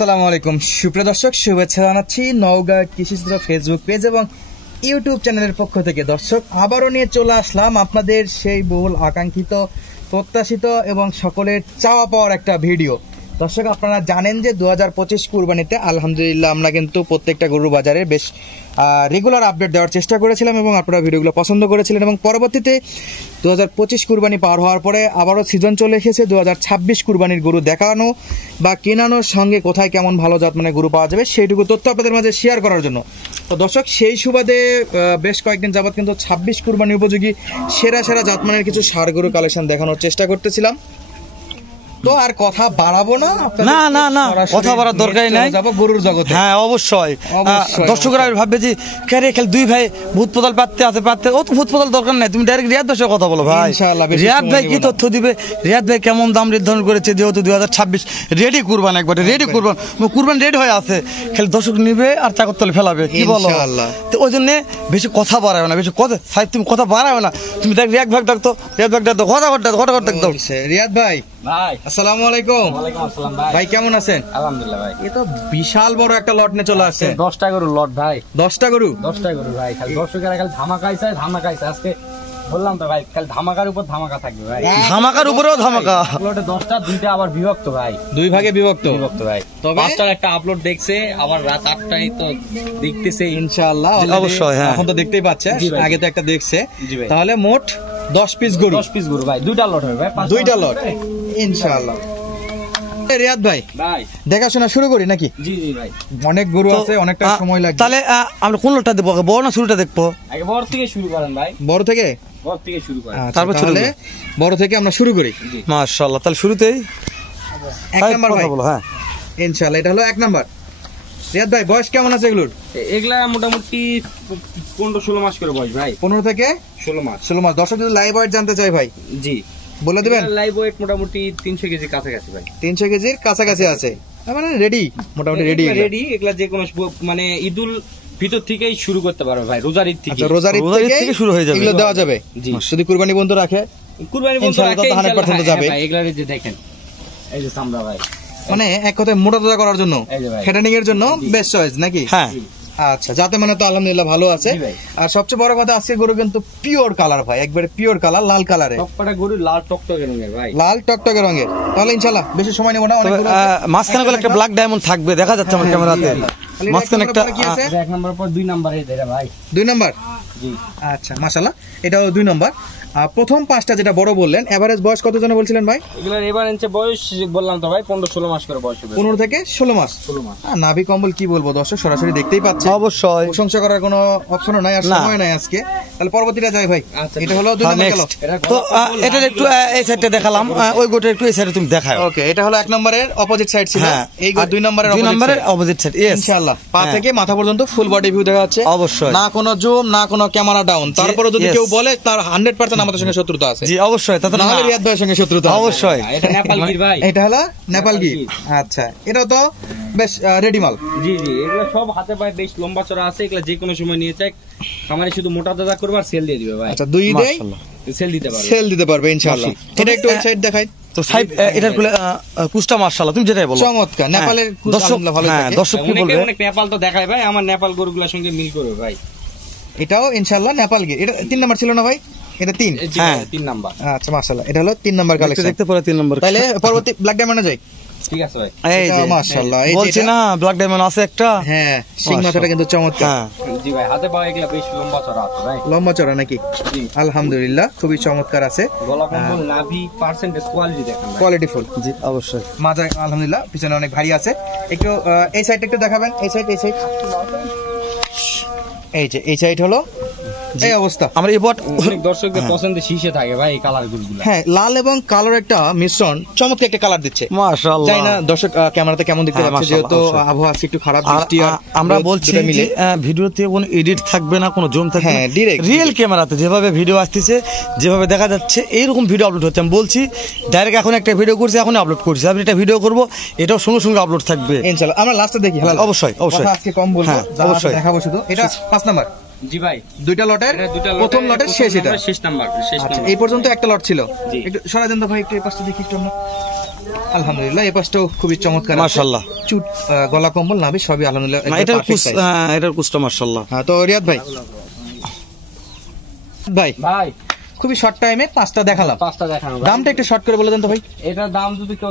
আসসালামু আলাইকুম সুপ্রিয় দর্শক, শুভেচ্ছা জানাচ্ছি নওগাঁ কৃষিচিত্র ফেসবুক পেজ এবং ইউটিউব চ্যানেলের পক্ষ থেকে। দর্শক, আবারও নিয়ে চলে আসলাম আপনাদের সেই বহুল আকাঙ্ক্ষিত, প্রত্যাশিত এবং সকলের চাওয়া পাওয়ার একটা ভিডিও। দর্শক, আপনারা জানেন যে 2025 কুরবানিতে আলহামদুলিল্লাহ আমরা কিন্তু প্রত্যেকটা গরুর বাজারে বেশ রেগুলার আপডেট দেওয়ার চেষ্টা করেছিলাম এবং আপনারা ভিডিওগুলো পছন্দ করেছিলেন। এবং পরবর্তীতে 2025 কুরবানি পার হওয়ার পরে আবারও সিজন চলে এসেছে 2026 কুরবানির গরু দেখানো বা কেনানোর সঙ্গে কোথায় কেমন ভালো জাতমানের গরু পাওয়া যাবে সেইটুকু তথ্য আপনাদের মাঝে শেয়ার করার জন্য। তো দর্শক, সেই সুবাদে বেশ কয়েকদিন যাবত কিন্তু 26 কুরবানি উপযোগী সেরা সেরা জাতমানের কিছু ষাঁড় গরু কালেকশন দেখানোর চেষ্টা করতেছিলাম। তো আর কথা বাড়াবো না, না কথা বাড়ার দরকারই নাই, যাবো গরুর জগতে। হ্যাঁ অবশ্যই, দর্শকরা ভাববে যে কেরে খেল দুই ভাই ভূত পোতাল পাততে আছে ও তো ভূত পোতাল দরকার নাই, তুমি ডাইরেক্ট রিয়াদ ভাইয়ের কথা বলো ভাই। রিয়াদ ভাই কি তথ্য দিবে, রিয়াদ ভাই কেমন দাম নির্ধারণ করেছে, যেহেতু 2026 রেডি কুরবান, একবারে রেডি কুরবান রেডি হয়ে আছে, খেল দর্শক নিবে আর চাকর তলে ফেলাবে, কি বলো? তো ওই জন্য বেশি কথা বাড়াবে না, বেশি কথা তুমি কথা বাড়াবে না, তুমি দেখ রিয়াদ ভাই ডাকতো, রিয়াদ ভাই ডাকতো, কথা ডাকতো। রিয়াদ ভাই ভাই আসসালামু আলাইকুম। ওয়ালাইকুম আসসালাম ভাই। ভাই কেমন আছেন? আলহামদুলিল্লাহ ভাই। এ তো বিশাল বড় একটা লট নিয়ে চলে আসছে। 10টা গরু লট ভাই। 10টা গরু ভাই। খালি দর্শকেরা খালি ধামাকাইছে আজকে। বললাম তো ভাই, খালি ধামাকার উপর ধামাকা থাকবে ভাই, ধামাকার উপরেও ধামাকা। লটে 10টা, দুইটা আবার বিভক্ত ভাই, দুই ভাগে বিভক্ত ভাই। তবে 5টার একটা আপলোড দেখছে, আবার রাত 8টায় তো দেখতেছে ইনশাআল্লাহ। অবশ্যই হ্যাঁ, এখন তো দেখতেই পাচ্ছে, আগে তো একটা দেখছে। জি ভাই। তাহলে মোট 10 পিস গরু। 10 পিস গরু ভাই, দুইটা লট হবে ভাই, দুইটা লট ইনশাআল্লাহ। রিয়াদ ভাই ভাই দেখাশোনা শুরু করি নাকি? জি ভাই, অনেক গরু আছে, অনেকটা সময় লাগবে। তাহলে আমরা কোন লটটা দেখবো, বড় না শুরুটা দেখবো? আগে বড় থেকে শুরু করেন ভাই, বড় থেকে শুরু করেন। তারপর তাহলে বড় থেকে আমরা শুরু করি। মাশাআল্লাহ, তাহলে শুরুতেই 1 নাম্বার ভাই। হ্যাঁ ইনশাআল্লাহ, এটা হলো 1 নাম্বার। রিয়াদ ভাই বয়স কেমন আছে এগুলোর? এগুলা মোটামুটি 15-16 মাস করে বয়স ভাই। 15 থেকে 16 মাস। দর্শক যদি লাইভ ওয়েট জানতে চাই ভাই জি বলে দিবেন। লাইভ ওয়েট মোটামুটি 300 কেজি কাছাকাছি ভাই। 300 কেজির কাছাকাছি আছে, মানে রেডি, মোটামুটি রেডি। এগুলা যে কোনো মানে ঈদুল ভিতর থেকেই শুরু করতে পারবে ভাই, রোজার ঈদ থেকে। রোজার ঈদ থেকে শুরু হয়ে যাবে, এগুলো দেওয়া যাবে। যদি কুরবানি বন্ধ রাখে, কুরবানি বন্ধ রাখে 100% যাবে। এগুলা যে দেখেন, এই যে চামড়া ভাই, মানে এক কথায় মোটা তাজা করার জন্য, ফ্যাটেনিং এর জন্য বেস্ট চয়েস নাকি? হ্যাঁ আচ্ছা, যাতে মানে তো আলহামদুলিল্লাহ ভালো আছে। আর সবচেয়ে বড় কথা, আজকে গরু কিন্তু পিওর কালার ভাই, একবারে পিওর কালার, লাল কালারে। সবকটা গরু লাল টকটকে রঙের ভাই, লাল টকটকে রঙের। তাহলে ইনশাআল্লাহ বেশি সময় নেব না। মাঝখানে বলে একটা ব্ল্যাক ডায়মন্ড থাকবে, দেখা যাচ্ছে আমার ক্যামেরাতে। মাঝখানে একটা কি আছে? 1 নাম্বার পর 2 নাম্বার এই দেরা ভাই। 2 নাম্বার জি। আচ্ছা মাশাআল্লাহ, এটাও 2 নাম্বার। প্রথম 5টা যেটা বড় বললেন, এভারেজ বয়স কত জন বলছিলেন ভাই? এগুলার এভারেজ বয়স বললাম তো ভাই 15-16 মাস করে বয়স হবে। 15 থেকে 16 মাস। নাভি কম্বল কি বলবো দর্শক, সরাসরি দেখতেই পাচ্ছে। অবশ্যই প্রশংসা করার কোনো অপশনও নাই আর সময় নাই আজকে। তাহলে পরবর্তীটা যাই ভাই। এটা হলো 2 নাম্বার গেল। তো এটা একটু এই সাইডে দেখালাম, ওই গোটা একটু এই সাইডে তুমি দেখাও। ওকে, এটা হলো 1 নম্বরের অপোজিট সাইড ছিল, এই 2 নম্বরের অপোজিট সাইড। ইনশাআল্লাহ পা থেকে মাথা পর্যন্ত ফুল বডি ভিউ দেখা যাচ্ছে। অবশ্যই, না কোনো জুম, না কোনো ক্যামেরা ডাউন। তারপরে যদি কেউ বলে তার 100% আমাদের সঙ্গে শত্রুতা আছে। জি অবশ্যই, তাতে না হলে রিয়াদ ভাইয়ের সঙ্গে শত্রুতা অবশ্যই। এটা নেপাল গির ভাই, এটা হলো নেপাল গির। আচ্ছা, এটা তো বেশ রেডি মাল। জি এগুলো সব হাতে পায়ে বেশ লম্বা চড়া আছে, এগুলো যে কোনো সময় নিয়ে চাই খামারে শুধু মোটা তাজা করবে আর সেল দিয়ে দিবে ভাই। আচ্ছা, দুই দেই সেল দিতে পারবে ইনশাআল্লাহ। এটা একটু ওই সাইড দেখাই তো সাইড, এটার কুস্টা মাশাআল্লাহ, তুমি যেটাই বলো চমৎকার। নেপালের আলহামদুলিল্লাহ ভালো থাকে। দর্শক কি বলবে, অনেক নেপাল তো দেখায় ভাই, আমার নেপাল গরুগুলোর সঙ্গে মিল করবে ভাই। এটাও ইনশাআল্লাহ নেপাল গির। এটা 3 নাম্বার ছিল না ভাই? এটা 3। হ্যাঁ 3 নাম্বার। আচ্ছা মাশাআল্লাহ, এটা হলো 3 নাম্বার কালেকশন। দেখতে পরে 3 নাম্বার। তাহলে পরবর্তী ব্ল্যাক ডায়মন্ডে যাই। ঠিক আছে ভাই, এই যে মাশাআল্লাহ, এই যে বলছি না ব্ল্যাক ডায়মন্ড আছে একটা। হ্যাঁ, সিং মাথাটা কিন্তু চমৎকার। জি ভাই, হাতে পায়ে এগুলো বেশ লম্বা চড়া আছে ভাই। লম্বা চড়া নাকি? আলহামদুলিল্লাহ খুবই চমৎকার আছে। গলা কম্বল, নাভি, পার্সেন্টেজ, কোয়ালিটি দেখেন, কোয়ালিটি ফুল। জি অবশ্যই। মাজা আলহামদুলিল্লাহ পিছনে অনেক ভারী আছে। একটু এই সাইডটা একটু দেখাবেন। এই সাইড এই সাইড হলো এই অবস্থা। আমরা এই বট অনেক দর্শকদের পছন্দের শীর্ষে থাকে ভাই এই কালার গুলো। হ্যাঁ, লাল এবং কালোর একটা মিশ্রণ চমৎকার একটা কালার দিচ্ছে মাশাআল্লাহ। জানি না দর্শক ক্যামেরাতে কেমন দেখতে পাচ্ছে, যেহেতু আবহাওয়া আজকে একটু খারাপ, বৃষ্টি আর আমরা বলছি যে ভিডিওতে কোনো এডিট থাকবে না, কোনো জুম থাকবে না, ডাইরেক্ট রিয়েল ক্যামেরাতে যেভাবে ভিডিও আসতেছে, যেভাবে দেখা যাচ্ছে এইরকম ভিডিও আপলোড হচ্ছে। আমি বলছি ডাইরেক্ট এখন একটা ভিডিও করছি, এখন আপলোড করছি, আমি একটা ভিডিও করব, এটাও সঙ্গে সঙ্গে আপলোড থাকবে ইনশাআল্লাহ। আমরা লাস্টে দেখি। অবশ্যই আজকে কম বলবো, অবশ্যই দেখাবো শুধু। এটা 5 নাম্বার। জি ভাই, দুইটা লটের প্রথম লটের শেষ, এটা শেষ নাম্বার। এই পর্যন্ত একটা লট ছিল। একটু সরাই দেন তো ভাই, একটু এই পাশে দেখি একটু আমরা। আলহামদুলিল্লাহ এই পাশটাও খুবই চমৎকার, মাশাআল্লাহ। চুট গলা কম্বল নাভি সবই আলহামদুলিল্লাহ একদম এটার perfect size। এটার কুচটা মাশাআল্লাহ। হ্যাঁ, তো রিয়াদ ভাই ভাই খুবই শর্ট টাইমে 5টা দেখালাম, 5টা দেখানো ভাই। দামটা একটু শর্ট করে বলে দেন তো ভাই। এটার দাম যদি কেউ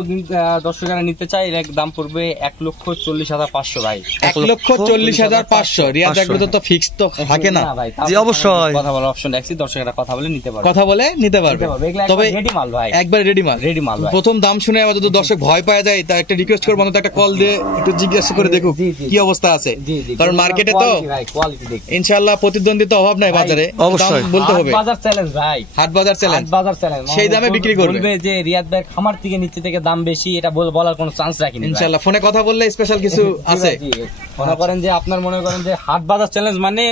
দর্শকেরা নিতে চায়, এর দাম পড়বে 1,40,500 ভাই। 1,40,500 রিয়াদ একদম তো ফিক্সড তো থাকে না। ভাই, জি, অবশ্যই। কথা বলার অপশন রাখছি, দর্শকেরা কথা বলে নিতে পারবে। কথা বলে নিতে পারবে, তবে রেডি মাল ভাই, একবার রেডি মাল। রেডি মাল ভাই। প্রথম দাম শুনে আবার যদি দর্শক ভয় পাওয়া যায়, তা একটা রিকোয়েস্ট করবো অন্তত একটা কল দিয়ে একটু জিজ্ঞাসা করে দেখুক জি, জি, কি অবস্থা আছে, জি, জি, কারণ মার্কেটে তো quality ভাই, quality দেখি। ইনশাআল্লাহ প্রতিদ্বন্দ্বিতা অভাব নাই বাজারে, অবশ্যই। দাম বলতে হবে। হাট বাজার চ্যালেঞ্জ ভাই, হাট বাজার চ্যালেঞ্জ, হাট বাজার চ্যালেঞ্জ। সেই দামে বিক্রি করবে। বলবে যে রিয়াদ ভাই খামার থেকে নিচে থেকে দাম বেশি, এটা বলার কোনো চান্স রাখিনি ভাই। ইনশাআল্লাহ ফোনে কথা বললে স্পেশাল কিছু জি ভাই, আছে। জি। মনে করেন যে আপনার মনে করেন যে হাট বাজার চ্যালেঞ্জ মানে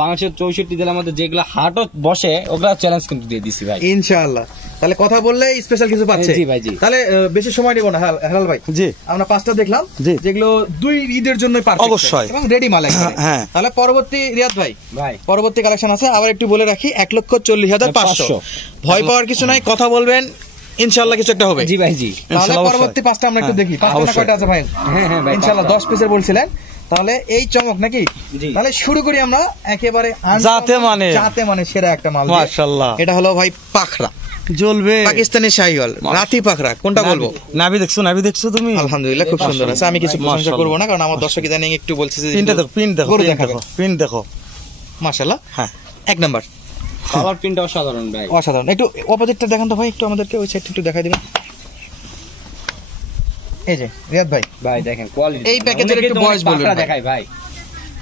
বাংলাদেশের 64 জেলার মধ্যে যেগুলো হাটও বসে ওগুলা চ্যালেঞ্জ কিন্তু দিয়ে দিছি ভাই। ইনশাআল্লাহ তাহলে কথা বললে স্পেশাল কিছু পাচ্ছে। জি ভাই, জি। তাহলে বেশি সময় নেব না হেলাল ভাই। জি, আমরা 5টা দেখলাম, জি। যেগুলো 2 ঈদের জন্য পারফেক্ট অবশ্যই। এবং রেডি মাল একবারে। হ্যাঁ। তাহলে পরবর্তী রিয়াদ ভাই ভাই পরবর্তী কালেকশন আছে, আবার একটু বলে রাখি 1,40,500। ভয় পাওয়ার কিছু নাই, কথা বলবেন ইনশাআল্লাহ কিছু একটা হবে। জি ভাই, জি। তাহলে ইনশাআল্লাহ পরবর্তী 5টা আমরা একটু হ্যাঁ, দেখি। 5টা অবশ্যই। কয়টা আছে ভাই? হ্যাঁ হ্যাঁ ভাই, ইনশাআল্লাহ 10 পিসের বলছিলেন, তাহলে এই চমক নাকি। জি। তাহলে শুরু করি আমরা একেবারে যাতে মানে সেরা একটা মাল দিয়ে। মাশাআল্লাহ। এটা হলো ভাই পাখরা, জ্বলবে পাকিস্তানি শাহিওয়াল, রাতি পাখরা, কোনটা বলবো? নাভি দেখছো তুমি? আলহামদুলিল্লাহ খুব সুন্দর আছে। আমি কিছু প্রশংসা মাশাআল্লাহ। করবো না, কারণ আমার দর্শক ইদানিং একটু বলছে যে প্রিন্ট দেখো, প্রিন্ট দেখো, গরু প্রিন্ট দেখাবেন। দেখো, প্রিন্ট দেখো। মাশাআল্লাহ, হ্যাঁ, 1 নাম্বার কালার প্রিন্টটা অসাধারণ ভাই। অসাধারণ। একটু অপোজিটটা দেখান তো ভাই, একটু আমাদেরকে ওই সাইডটা একটু দেখাই দিবেন। এই যে রিয়াদ ভাই ভাই দেখেন কোয়ালিটি, এই প্যাকেজের একটু বয়স বলুন ভাই। দেখাই ভাই।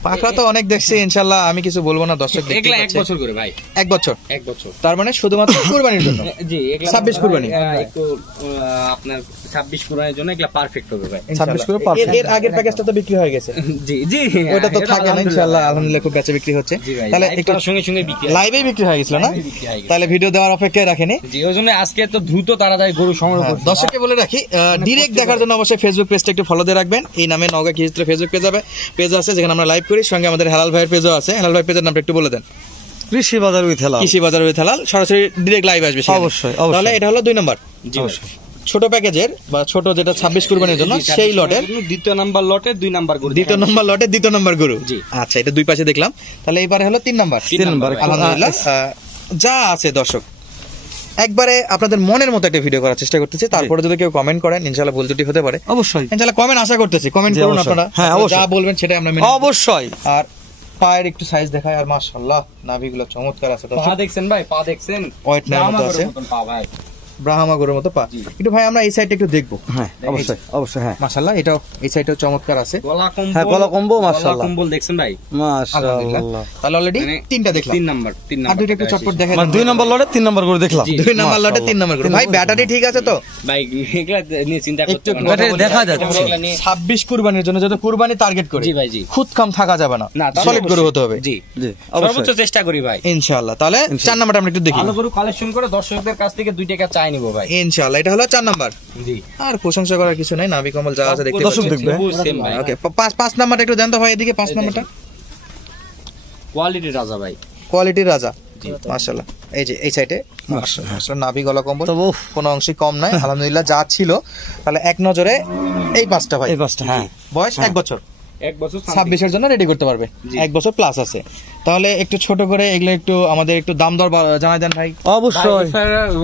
পাখরা তো অনেক দেখছি, ইনশাআল্লাহ আমি কিছু বলবো না, দর্শক দেখতে এগুলা 1 পাচ্ছে। বছর করে ভাই, 1 বছর, 1 বছর। তার মানে শুধুমাত্র কুরবানির জন্য। জি, এগুলা 26 কুরবানি। একটু আপনার 26 কুরবানির জন্য এগুলা পারফেক্ট হবে ভাই। 26 করে এর আগের প্যাকেজটা তো বিক্রি হয়ে গেছে, জি জি, ওটা তো এটা থাকে না। ইনশাআল্লাহ আলহামদুলিল্লাহ খুব বেচা বিক্রি হচ্ছে। জি ভাই, তাহলে লাইভ একটু করার সঙ্গে সঙ্গে বিক্রি হয়। লাইভেই বিক্রি হয়ে গেছিল না? লাইভেই বিক্রি হয়ে গেছে। তাহলে ভিডিও দেওয়ার অপেক্ষায় রাখেনি। জি, ওই জন্য আজকে তো দ্রুত তাড়াতাড়ি গরু সংগ্রহ করতে। দর্শককে বলে রাখি, ডিরেক্ট দেখার জন্য অবশ্যই ফেসবুক পেজটা একটু ফলো দিয়ে রাখবেন। এই নামে নওগাঁ কৃষিচিত্র ফেসবুক পেজ আছে, যেখানে আমরা লাইভ করি। সঙ্গে আমাদের হেলাল ভাইয়ের পেজও আছে। হেলাল ভাই পেজের নামটা একটু বলে দেন। কৃষি বাজার উইথ হেলাল। কৃষি বাজার উইথ হেলাল, সরাসরি ডিরেক্ট লাইভ আসবে সেখানে। অবশ্যই, অবশ্যই। তাহলে এটা হলো 2 নাম্বার জি অবশ্যই। ছোট প্যাকেজের বা ছোট যেটা 26 কুরবানির জন্য জি, সেই লটের দ্বিতীয় নাম্বার লটে 2 নাম্বার গরু। দ্বিতীয় নম্বর লটে 2 নম্বর গরু। জি। আচ্ছা, এটা 2 পাশে দেখলাম। তাহলে এবারে হলো 3 নাম্বার। 3 নাম্বার। আলহামদুলিল্লাহ যা আছে দর্শক একবারে আপনাদের মনের মতো একটা ভিডিও করার চেষ্টা করতেছি। তারপরে যদি কেউ কমেন্ট করেন, ইনশাআল্লাহ ভুল ত্রুটি হতে পারে, অবশ্যই ইনশাআল্লাহ কমেন্ট আশা করতেছি। কমেন্ট জি, করুন অবশ্যই। আপনারা, হ্যাঁ, অবশ্যই। যা বলবেন সেটাই আমরা মেনে নেব। অবশ্যই। আর পায়ের একটু সাইজ দেখায়, আর মাশাআল্লাহ নাভিগুলো চমৎকার আছে পা দর্শক। দেখছেন ভাই, পা দেখছেন? White নার মতো আছে। পা ভাই। ব্রাহ্মা গরুর মতো পা। জি। একটু ভাই আমরা এই সাইডটা একটু দেখবো। হ্যাঁ, অবশ্যই, অবশ্যই। হ্যাঁ, মাশাআল্লাহ এটাও এই সাইডটাও চমৎকার আছে। গলা কম্বল। হ্যাঁ, গলা কম্বল, মাশাআল্লাহ। গলা কম্বল দেখছেন ভাই? আলহামদুলিল্লাহ। মাশাআল্লাহ। তাহলে অলরেডি মানে 3টা দেখলাম। 3 নাম্বার, 3 আর নাম্বার। দুইটা একটু চটপট দেখাই মানে 2 নম্বর লটে 3 নম্বর করে দেখলাম। জি। 2 নাম্বার লটে 3 নাম্বার গরু। ভাই ব্যাটারি ঠিক আছে তো? ভাই এগুলা নিয়ে চিন্তা করতে একটু হবে না। ব্যাটারি দেখা যাচ্ছে। এগুলা নিয়ে- 26 কুরবানির জন্য যত কুরবানি টার্গেট করে, জি ভাই, জি। খুদ কাম থাকা যাবে না, না, তা সলিড গরু অবশ্যই। হতে হবে। জি, জি, সর্বোচ্চ অবশ্যই। চেষ্টা করি ভাই। ইনশাআল্লাহ। তাহলে 4 নাম্বারটা আমরা একটু দেখি। ভালো গরু কালেকশন করে দর্শকদের কাছ থেকে 2 টাকা চাই নিব ভাই। ইনশাআল্লাহ এটা হলো 4 নাম্বার। জি। আর প্রশংসা করার কিছু নাই, নাভি কমল যা আছে দেখতে দর্শক পাচ্ছেন। দেখবে। সেম ভাই। ওকে, 5 নাম্বারটা একটু দেন তো ভাই, এদিকে 5 নাম্বারটা। কোয়ালিটি রাজা ভাই। কোয়ালিটির রাজা, জি। মাশাআল্লাহ। এই যে এই সাইডে মাশাআল্লাহ নাভি গলা কম্বল তবে উফ, কোনো অংশে কম নাই, আলহামদুলিল্লাহ যা ছিল। তাহলে এক নজরে এই 5টা ভাই। এই পাঁচটা, হ্যাঁ। বয়স 1 বছর, 1 বছর 26 জন্য রেডি করতে পারবে। জি। 1 বছর প্লাস আছে। তাহলে একটু ছোট করে এগুলো একটু আমাদের একটু দাম দর জানাই দেন ভাই। অবশ্যই।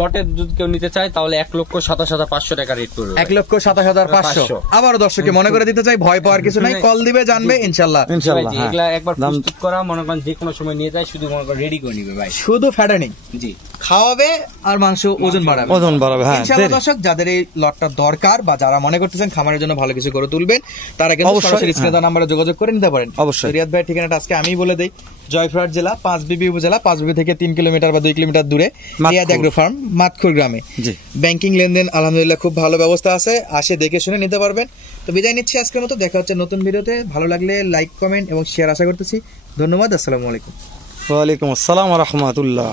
লটে যদি কেউ নিতে চায় তাহলে 1,27,500 টাকা রেট করবে। 1,27,500। আবারও দর্শককে মনে করে দিতে চাই, ভয় পাওয়ার কিছু নাই, কল দিবে জানবে ইনশাআল্লাহ। ইনশাআল্লাহ। হ্যাঁ। এগুলা একবার দাম- প্রস্তুত করা, মনে করেন যে কোনো সময় নিয়ে যায়, শুধু মনে করেন রেডি করে নিবে ভাই। শুধু ফ্যাটানিং জি। খাওয়াবে আর মাংস ওজন বাড়াবে। ওজন বাড়াবে, হ্যাঁ। ইনশাআল্লাহ দেরি। দর্শক যাদের এই লটটা দরকার বা যারা মনে করতেছেন খামারের জন্য ভালো কিছু করে তুলবেন, তারা কিন্তু অবশ্যই, সরাসরি স্ক্রিনে দেওয়া নাম্বারে যোগাযোগ করে নিতে পারেন। অবশ্যই। রিয়াদ ভাই ঠিকানাটা আজকে আমি বলে দেই। জয়পুরহাট জেলা পাঁচবিবি উপজেলা, পাঁচবিবি থেকে 3 কিলোমিটার বা 2 কিলোমিটার দূরে রিয়াদ এগ্রো ফার্ম, মাতখুর গ্রামে। জি। ব্যাংকিং লেনদেন আলহামদুলিল্লাহ খুব ভালো ব্যবস্থা আছে, আসে দেখে শুনে নিতে পারবেন। তো বিদায় নিচ্ছি আজকের মতো, দেখা হচ্ছে নতুন ভিডিওতে। ভালো লাগলে লাইক, কমেন্ট এবং শেয়ার আশা করতেছি। ধন্যবাদ, আসসালামু আলাইকুম। ওয়ালাইকুম আসসালাম ওয়া রাহমাতুল্লাহ।